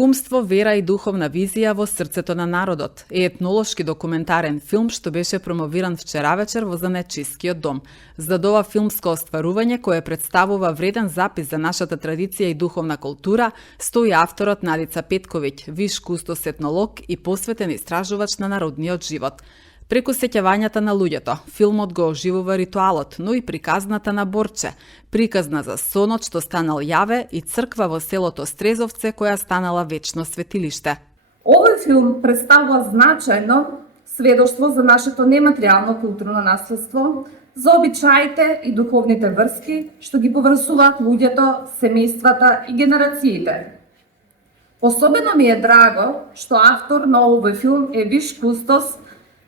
Кумство, вера и духовна визија во срцето на народот е етнолошки документарен филм што беше промовиран вчера вечер во Занечискиот дом. За ова филмско остварување, кое представува вреден запис за нашата традиција и духовна култура, стои авторот Надица Петковиќ, виш кустос етнолог и посветен истражувач на народниот живот. Преку сеќавањата на луѓето, филмот го оживува ритуалот, но и приказната на Борче, приказна за сонот што станал јаве и црква во селото Стрезовце која станала вечно светилиште. Овој филм представува значајно сведоштво за нашето нематеријално културно наследство, за обичаите и духовните врски што ги поврзуваат луѓето, семејствата и генерациите. Особено ми е драго што автор на овој филм е виш кустос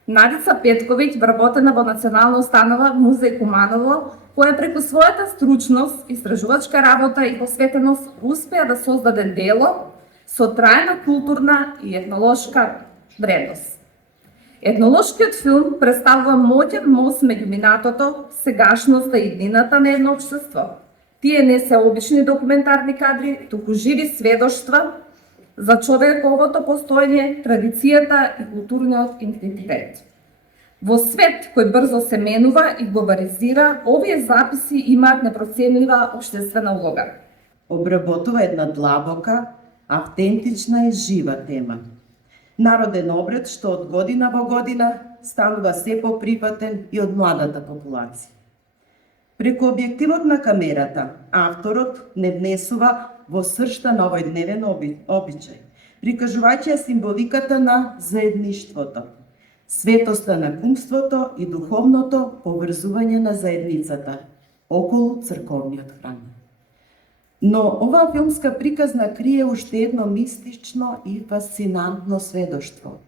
Надица Петковиќ, вработена во Национална установа Музеј Куманово, која преку својата стручност, истражувачка работа и посветеност успеа да создаде дело со трајна културна и етнолошка вредност. Етнолошкиот филм представува моќен мост меѓу минатото, сегашноста и иднината на едно општество. Тие не се обични документарни кадри, туку живи сведоштва за човековото постоење, традицијата и културниот идентитет. Во свет кој брзо се менува и глобализира, овие записи имаат непроценлива општествена улога. Обработува една длабока, автентична и жива тема. Народен обред што од година во година станува се поприфатен и од младата популација. Преку објективот на камерата, авторот не внесува во сршта на овој дневен обичај, прикажувајќи символиката на заедништвото, светоста на кумството и духовното поврзување на заедницата околу црковниот храм. Но оваа филмска приказна крие уште едно мистично и фасцинантно сведоштво.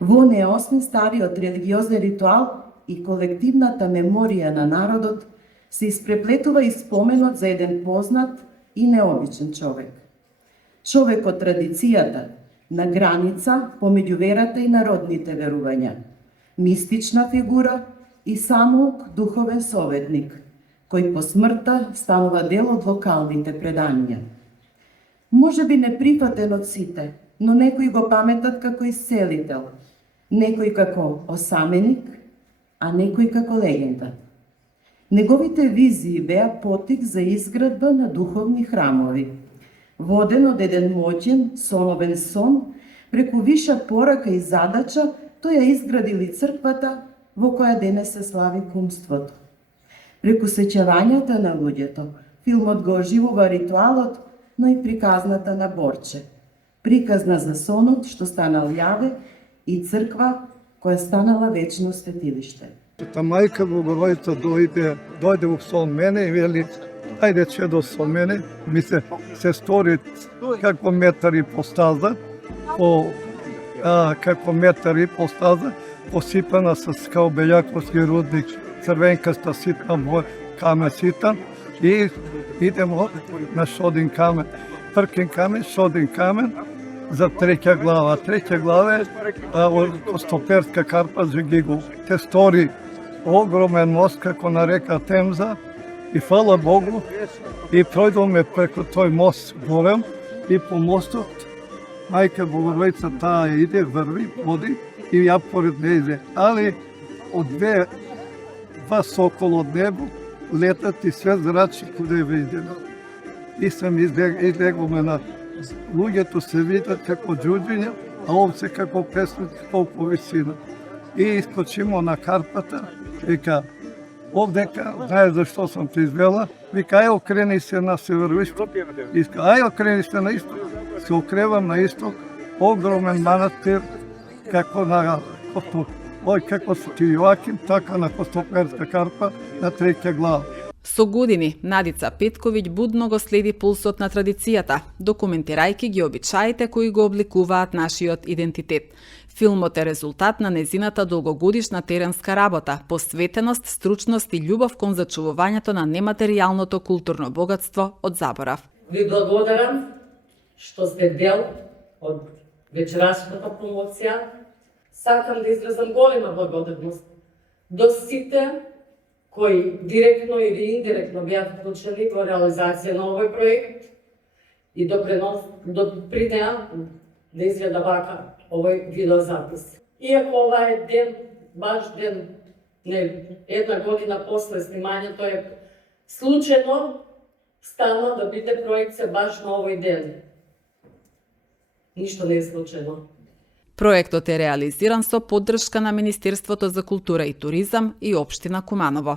Во неа, освен стариот религиозен ритуал и колективната меморија на народот, се испреплетува и споменот за еден познат и необичен човек. Човек од традицијата, на граница помеѓу верата и народните верувања, мистична фигура и самоук духовен советник, кој по смртта станува дел од локалните предања. Може би неприфатен од сите, но некои го паметат како исцелител, некој како осаменик, а некој како легенда. Неговите визии беа потик за изградба на духовни храмови, воден од еден моќен, соновен сон, преку виша порака и задача, тој ја изградил и црквата во која денес се слави кумството. Преку сеќавањата на луѓето, филмот го оживува ритуалот, но и приказната на Борче, приказна за сонот што станал јаве и црква која станала вечно светилиште. Та мајка Богородица дојде со мене и вели, ајде чедо со мене, ми се стори како метари по стаза, посипана с као белјаковски рудник, црвенкаста ситна камен ситан и идемо на шодин камен, тркен камен, шодин камен за треќа глава. Треќа глава е Костоперска карпа за Гигул. Те стори огромен мост како на река Темза и фала Богу и пројдоме преку тој мост горем и по мостот мајка Богородица таа иде, врви, води и ја поред не иде. Али од два сокола од небо летат и све зрачи куде ве идеме. И сам излегуваме на луѓето се видат како џуџиња, а овце како песници толку висина. И искочимо на карпата, вика, овдека, знаеш зашто сум те извела, вика, ај окрени се на североисток, иска, ај окрени се на исток, се окревам на исток, огромен манастир, како на како Свети Јоаким, така на Костоперска карпа, на треќа глава. Со години, Надица Петковиќ будно го следи пулсот на традицијата, документирајќи ги обичаите кои го обликуваат нашиот идентитет. Филмот е резултат на незината долгогодишна теренска работа, посветеност, стручност и љубов кон зачувувањето на нематеријалното културно богатство од заборав. Ви благодарам што сте дел од вечерашната промоција. Сакам да изразам голема благодарност до сите кои директно или индиректно беа вклучени во реализација на овој проект и допринеа да изгледа вака овој видеозапис. Иако ова е ден, баш ден, не, една година после снимањето е случајно стана да биде проекција баш на овој ден. Ништо не е случајно. Проектот е реализиран со поддршка на Министерството за култура и туризам и општина Куманово.